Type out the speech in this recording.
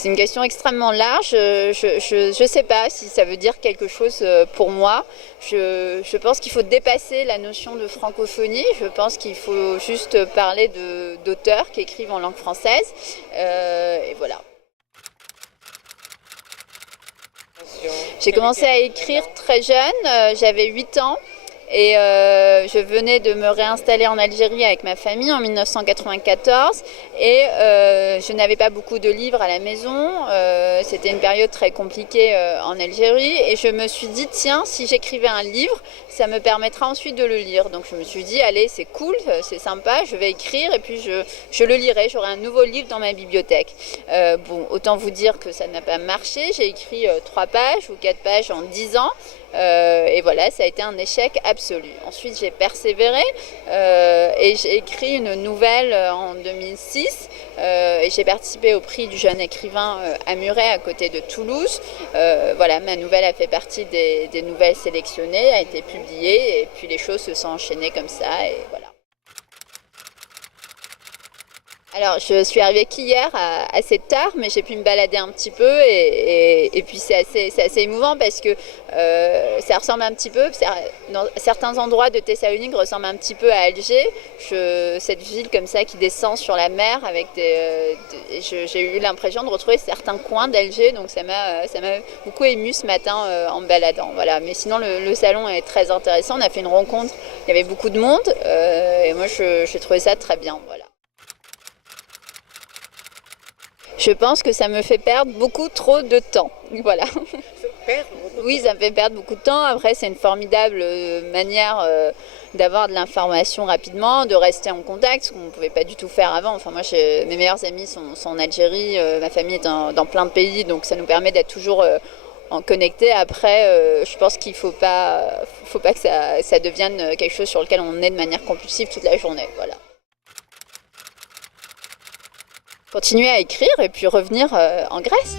C'est une question extrêmement large. Je sais pas si ça veut dire quelque chose pour moi. Je pense qu'il faut dépasser la notion de francophonie. Je pense qu'il faut juste parler d'auteurs qui écrivent en langue française. Et voilà. J'ai commencé à écrire très jeune, j'avais 8 ans. Et je venais de me réinstaller en Algérie avec ma famille en 1994 et je n'avais pas beaucoup de livres à la maison. C'était une période très compliquée en Algérie et je me suis dit tiens, si j'écrivais un livre, ça me permettra ensuite de le lire. Donc je me suis dit allez, c'est cool, c'est sympa, je vais écrire et puis je le lirai, j'aurai un nouveau livre dans ma bibliothèque. Bon, autant vous dire que ça n'a pas marché, j'ai écrit 3 pages ou 4 pages en 10 ans. Et voilà, ça a été un échec absolu. Ensuite, j'ai persévéré et j'ai écrit une nouvelle en 2006 et j'ai participé au prix du jeune écrivain à Muret, à côté de Toulouse. Voilà, ma nouvelle a fait partie des nouvelles sélectionnées, a été publiée et puis les choses se sont enchaînées comme ça et voilà. Alors, je suis arrivée qu'hier, assez tard, mais j'ai pu me balader un petit peu et puis c'est assez émouvant parce que ça ressemble un petit peu, dans certains endroits de Thessalonique ressemblent un petit peu à Alger, cette ville comme ça qui descend sur la mer avec j'ai eu l'impression de retrouver certains coins d'Alger, donc ça m'a beaucoup ému ce matin en me baladant. Voilà. Mais sinon, le salon est très intéressant, on a fait une rencontre, il y avait beaucoup de monde et moi j'ai trouvé ça très bien. Voilà. Je pense que ça me fait perdre beaucoup trop de temps. Voilà. Oui, ça me fait perdre beaucoup de temps. Après, c'est une formidable manière d'avoir de l'information rapidement, de rester en contact, ce qu'on ne pouvait pas du tout faire avant. Enfin, moi, mes meilleurs amis sont en Algérie, ma famille est dans plein de pays, donc ça nous permet d'être toujours en connecté. Après, je pense qu'il ne faut pas que ça devienne quelque chose sur lequel on est de manière compulsive toute la journée. Voilà. Continuer à écrire et puis revenir en Grèce.